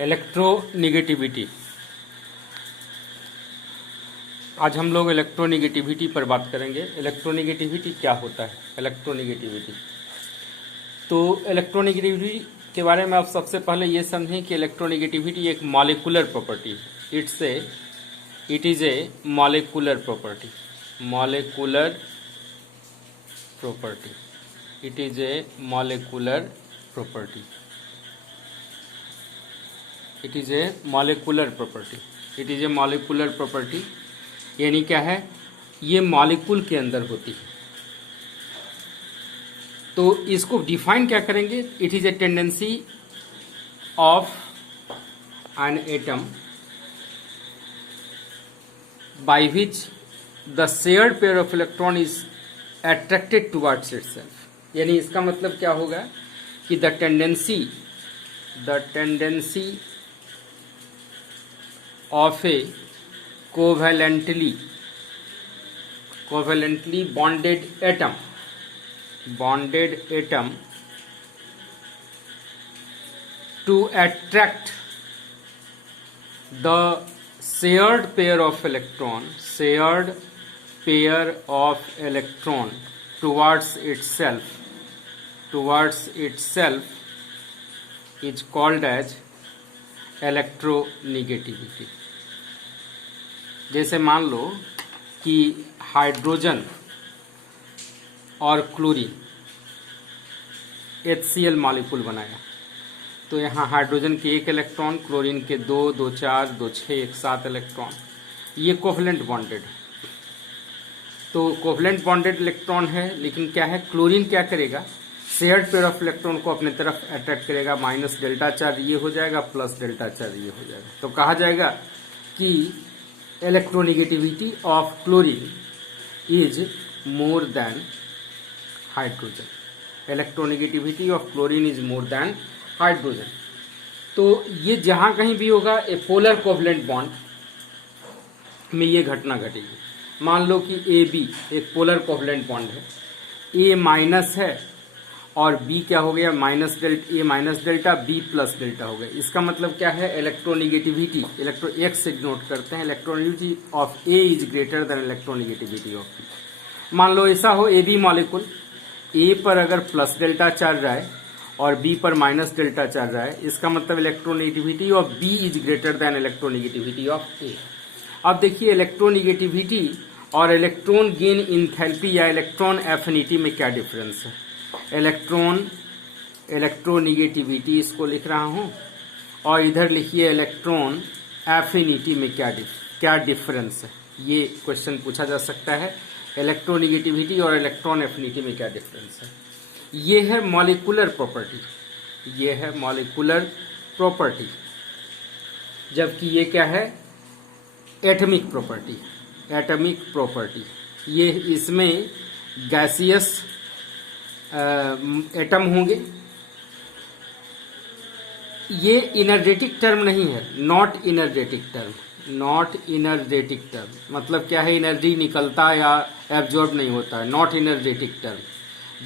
Electronegativity. आज हम लोग इलेक्ट्रोनिगेटिविटी पर बात करेंगे। इलेक्ट्रोनिगेटिविटी क्या होता है? इलेक्ट्रोनिगेटिविटी, तो इलेक्ट्रोनिगेटिविटी के बारे में आप सबसे पहले ये समझें कि इलेक्ट्रोनिगेटिविटी एक मॉलिक्यूलर प्रॉपर्टी है। It is a molecular property. Molecular property, it is a molecular property. It is a molecular property. It is a molecular property यानी क्या है? ये मॉलिक्यूल के अंदर होती है। तो इसको डिफाइन क्या करेंगे? It is a tendency of an atom by which the shared pair of electron is attracted towards itself. यानी इसका मतलब क्या होगा कि the tendency of A covalently bonded atom to attract the shared pair of electron towards itself is called as electronegativity। जैसे मान लो कि हाइड्रोजन और क्लोरीन HCl मॉलिक्यूल बनाया, तो यहाँ हाइड्रोजन के 1 इलेक्ट्रॉन, क्लोरीन के 2, 2 4, 2 6, 1 7 इलेक्ट्रॉन, ये कोवलेंट बॉन्डेड है। तो कोवलेंट बॉन्डेड इलेक्ट्रॉन है, लेकिन क्या है? क्लोरीन क्या करेगा? शेयर्ड पेयर ऑफ इलेक्ट्रॉन को अपने तरफ अट्रैक्ट करेगा। माइनस डेल्टा चार्ज ये हो जाएगा, प्लस डेल्टा चार्ज ये हो जाएगा। तो कहा जाएगा कि electronegativity of chlorine is more than hydrogen। electronegativity of chlorine is more than hydrogen। तो ये जहां कहीं भी होगा ए पोलर कोवलेंट बॉन्ड में ये घटना घटेगी। मान लो कि ए बी एक पोलर कोवलेंट बॉन्ड है, ए माइनस है और बी क्या हो गया? Minus delta, A minus delta, B plus delta हो गया। इसका मतलब क्या है? इलेक्ट्रोनिगेटिविटी एक्स से डिनोट करते हैं। Electronegativity of A is greater than electronegativity of B. मान लो ऐसा हो, ए बी मॉलिक्यूल, ए पर अगर प्लस डेल्टा चार्ज आए और बी पर माइनस डेल्टा चार्ज आए, इसका मतलब electronegativity of B is greater than electronegativity of A. अब देखिए इलेक्ट्रोनिगेटिविटी और इलेक्ट्रॉन गेन इंथैल्पी या इलेक्ट्रॉन एफिनिटी में क्या डिफरेंस है? इलेक्ट्रोनिगेटिविटी इसको लिख रहा हूं और इधर लिखिए इलेक्ट्रॉन एफिनिटी में क्या डिफरेंस है। ये क्वेश्चन पूछा जा सकता है, इलेक्ट्रोनिगेटिविटी और इलेक्ट्रॉन एफिनिटी में क्या डिफरेंस है। ये है मॉलिक्यूलर प्रॉपर्टी, ये है मॉलिक्यूलर प्रॉपर्टी, जबकि ये क्या है? Atomic property. एटॉमिक प्रॉपर्टी ये इसमें गैसियस एटम होंगे। ये इनर्जेटिक टर्म नहीं है, not energetic term. Not energetic term मतलब क्या है? एनर्जी निकलता या एब्जॉर्ब नहीं होता है, नॉट इनर्जेटिक टर्म।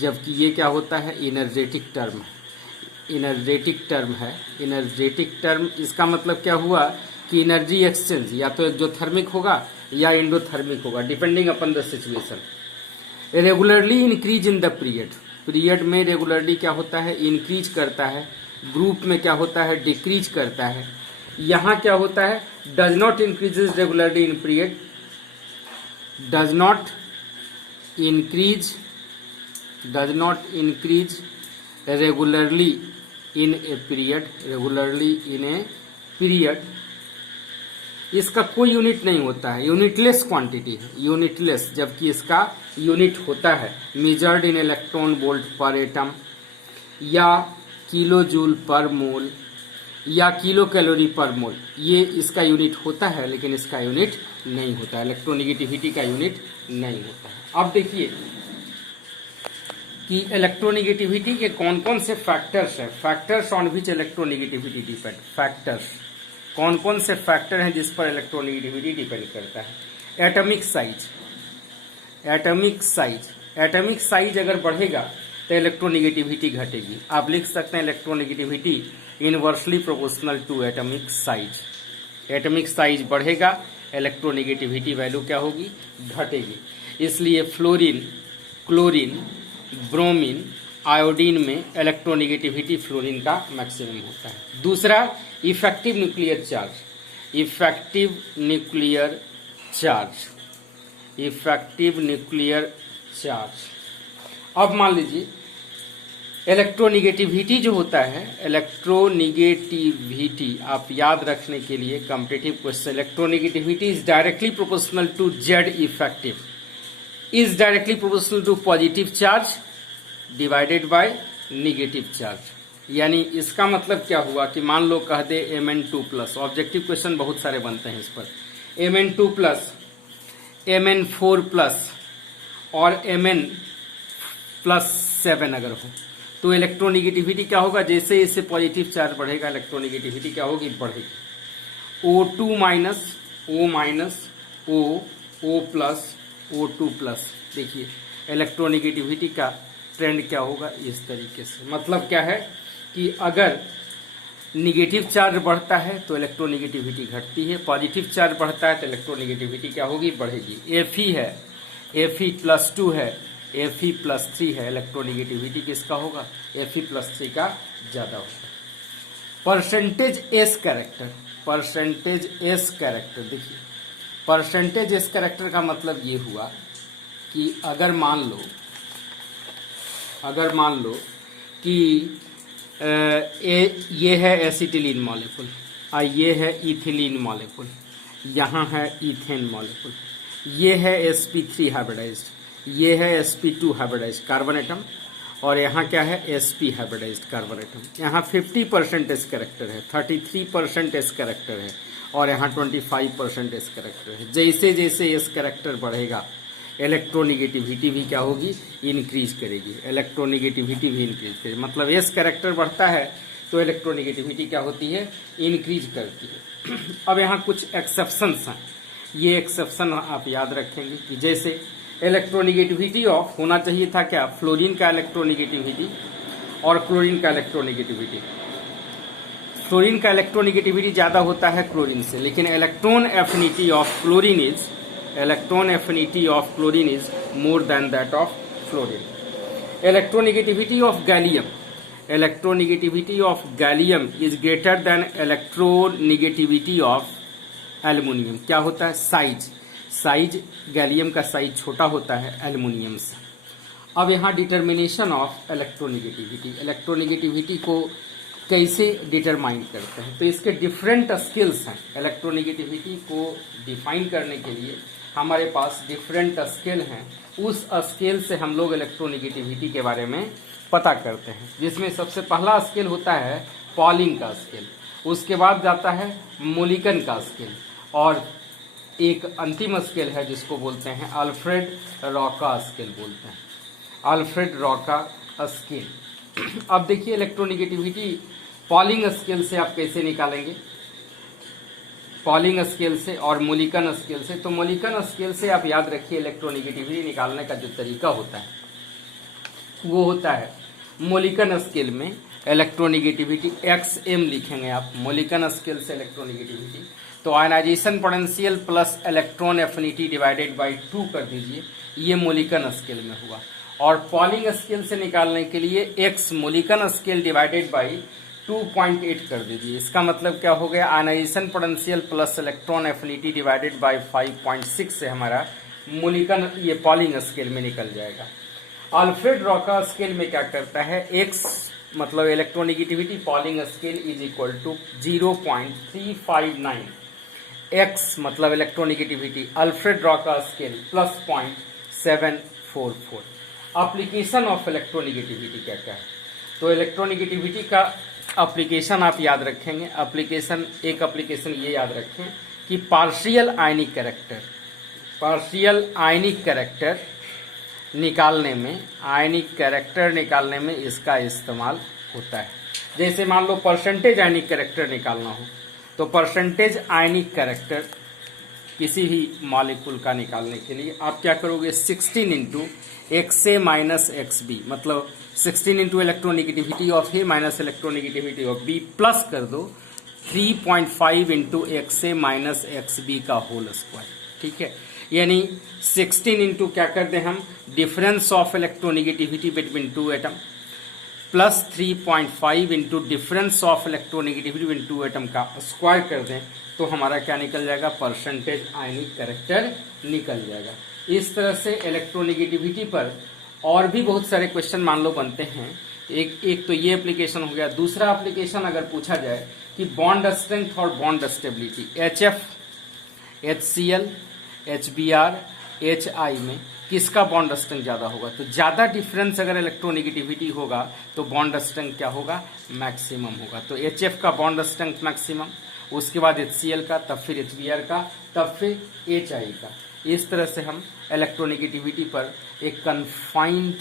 जबकि ये क्या होता है? इनर्जेटिक टर्म है। इनर्जेटिक टर्म है। इनर्जेटिक टर्म इसका मतलब क्या हुआ कि एनर्जी एक्सचेंज या तो एक्सोथर्मिक होगा या एंडोथर्मिक होगा, depending upon the situation. Regularly increase in the period में रेगुलरली क्या होता है? इंक्रीज करता है। ग्रुप में क्या होता है? डिक्रीज करता है। यहां क्या होता है? Does not increases regularly in period, does not increase regularly in a period. इसका कोई यूनिट नहीं होता है, यूनिटलेस क्वांटिटी है, यूनिटलेस। जबकि इसका यूनिट होता है मेजर्ड इन इलेक्ट्रॉन वोल्ट पर एटम या किलो जूल पर मोल या किलो कैलोरी पर मोल। ये इसका यूनिट होता है, लेकिन इसका यूनिट नहीं होता है। इलेक्ट्रोनिगेटिविटी का यूनिट नहीं होता है। अब देखिए कि इलेक्ट्रोनिगेटिविटी के कौन कौन से फैक्टर्स हैं। Factors on which electronegativity depend. Factors कौन कौन से फैक्टर हैं जिस पर इलेक्ट्रोनिगेटिविटी डिपेंड करता है? Atomic size. एटॉमिक साइज अगर बढ़ेगा तो इलेक्ट्रोनिगेटिविटी घटेगी। आप लिख सकते हैं electronegativity inversely proportional to atomic size. Atomic size बढ़ेगा, इलेक्ट्रोनेगेटिविटी वैल्यू क्या होगी, घटेगी। इसलिए फ्लोरीन, क्लोरीन, ब्रोमीन, आयोडीन में इलेक्ट्रोनेगेटिविटी फ्लोरीन का मैक्सिमम होता है। दूसरा, effective nuclear charge. Effective nuclear charge, effective nuclear charge. अब मान लीजिए इलेक्ट्रोनेगेटिविटी जो होता है, इलेक्ट्रोनेगेटिविटी आप याद रखने के लिए competitive question, electronegativity is directly proportional to Z effective, is directly proportional to positive charge divided by negative charge. यानी इसका मतलब क्या हुआ कि मान लो कह दे Mn2+, ऑब्जेक्टिव क्वेश्चन बहुत सारे बनते हैं इस पर, Mn2+, Mn4+ और Mn+7 अगर हो तो इलेक्ट्रोनेगेटिविटी क्या होगा, जैसे इससे पॉजिटिव चार्ज बढ़ेगा इलेक्ट्रोनेगेटिविटी क्या होगी, बढ़ेगी। O2-, O-, O+, O2+। देखिए इलेक्ट्रोनेगेटिविटी का ट्रेंड क्या होगा, इस तरीके से। मतलब क्या है कि अगर निगेटिव चार्ज बढ़ता है तो इलेक्ट्रोनेगेटिविटी घटती है, पॉजिटिव चार्ज बढ़ता है तो इलेक्ट्रोनेगेटिविटी क्या होगी, बढ़ेगी। Fe है, Fe+2 है, Fe+3 है, इलेक्ट्रोनेगेटिविटी किसका होगा, Fe+3 का ज्यादा होगा। Percentage S character, percentage S character. देखिए परसेंटेज एस कैरेक्टर का मतलब ये हुआ कि अगर मान लो कि ये है एसिटिलीन मॉलिक्यूल और ये है इथिलीन मॉलिक्यूल, यहाँ है इथेन मॉलिक्यूल, ये है sp3 हाइब्रिडाइज्ड, ये है sp2 हाइब्रिडाइज्ड कार्बन एटम, और यहाँ क्या है sp हाइब्रिडाइज्ड कार्बन एटम। यहाँ 50% एस कैरेक्टर है, 33% एस कैरेक्टर है और यहाँ 25% एस कैरेक्टर है। जैसे जैसे एस कैरेक्टर बढ़ेगा इलेक्ट्रोनेगेटिविटी भी क्या होगी, इंक्रीज करेगी, इलेक्ट्रोनेगेटिविटी भी इंक्रीज करेगी। मतलब एस कैरेक्टर बढ़ता है तो इलेक्ट्रोनेगेटिविटी क्या होती है, इंक्रीज करती है। अब यहाँ कुछ एक्सेप्शंस हैं, ये एक्सेप्शन आप याद रखेंगे कि जैसे इलेक्ट्रोनेगेटिविटी ऑफ होना चाहिए था क्या, फ्लोरीन का इलेक्ट्रोनेगेटिविटी और क्लोरीन का इलेक्ट्रोनेगेटिविटी। फ्लोरीन का इलेक्ट्रोनेगेटिविटी ज्यादा होता है क्लोरीन से, लेकिन electron affinity of chlorine is more than that of fluorine. Electronegativity of gallium is greater then electronegativity of aluminium. क्या होता है, साइज गैलियम का साइज छोटा होता है एल्युमिनियम से। अब यहाँ डिटर्मिनेशन ऑफ इलेक्ट्रोनेगेटिविटी को कैसे डिटरमाइन करते हैं, तो इसके डिफरेंट स्केल्स हैं। इलेक्ट्रोनेगेटिविटी को डिफाइन करने के लिए हमारे पास डिफरेंट स्केल हैं, उस स्केल से हम लोग इलेक्ट्रोनेगेटिविटी के बारे में पता करते हैं, जिसमें सबसे पहला स्केल होता है पॉलिंग का स्केल, उसके बाद जाता है मोलिकन का स्केल, और एक अंतिम स्केल है जिसको बोलते हैं अल्फ्रेड रॉका स्केल बोलते हैं, अल्फ्रेड रॉका स्केल। अब देखिए इलेक्ट्रोनेगेटिविटी पॉलिंग स्केल से आप कैसे निकालेंगे, पॉलिंग स्केल से और मोलिकन स्केल से। तो मोलिकन स्केल से आप याद रखिए इलेक्ट्रोनेगेटिविटी निकालने का जो तरीका होता है वो होता है, मोलिकन स्केल में इलेक्ट्रोनेगेटिविटी XM लिखेंगे आप, मोलिकन स्केल से इलेक्ट्रोनेगेटिविटी, तो ionisation potential plus electron affinity divided by 2 कर दीजिए, ये मोलिकन स्केल में हुआ। और पॉलिंग स्केल से निकालने के लिए X Mulliken scale divided by 2.8 कर दीजिए। इसका मतलब क्या हो गया, ionisation potential plus electron affinity divided by 5.6 से हमारा मोलिकन ये पॉलिंग स्केल में निकल जाएगा। अल्फ्रेड रॉका स्केल में क्या करता है, X मतलब electronegativity Pauling scale is equal to 0.359, X मतलब electronegativity Alfred Rochow scale plus 0.744। Application of electronegativity क्या क्या है, तो इलेक्ट्रोनेगेटिविटी का एप्लीकेशन आप याद रखेंगे। एप्लीकेशन ये याद रखें कि पार्शियल आयनिक कैरेक्टर निकालने में इसका इस्तेमाल होता है। जैसे मान लो परसेंटेज आयनिक कैरेक्टर निकालना हो तो परसेंटेज आयनिक कैरेक्टर किसी भी मॉलिक्यूल का निकालने के लिए आप क्या करोगे, 16 into x A minus x B, मतलब 16 into electronegativity of A minus electronegativity of B plus कर दो 3.5 into x A minus x B का होल स्क्वायर। ठीक है, यानी 16 इंटू क्या कर दें हम, difference of electronegativity between two atom plus 3.5 into difference of electronegativity between two atom का स्क्वायर कर दें तो हमारा क्या निकल जाएगा, परसेंटेज आयनिक कैरेक्टर निकल जाएगा। इस तरह से इलेक्ट्रोनिगेटिविटी पर और भी बहुत सारे क्वेश्चन मान लो बनते हैं। एक तो ये एप्लीकेशन हो गया। दूसरा एप्लीकेशन अगर पूछा जाए कि बॉन्ड स्ट्रेंथ और bond stability, HF, HCl, HBr, HI में किसका बॉन्ड स्ट्रेंथ ज़्यादा होगा, तो ज़्यादा डिफरेंस अगर इलेक्ट्रोनिगेटिविटी होगा तो बॉन्ड स्ट्रेंथ क्या होगा, मैक्सिमम होगा। तो HF का बॉन्ड स्ट्रेंथ मैक्सिमम, उसके बाद HCl का, तब फिर HBr का, तब फिर HI का। इस तरह से हम इलेक्ट्रोनिगेटिविटी पर एक कन्फाइंड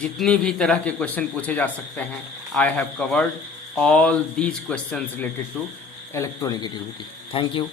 जितनी भी तरह के क्वेश्चन पूछे जा सकते हैं, I have covered all these questions related to electronegativity. Thank you.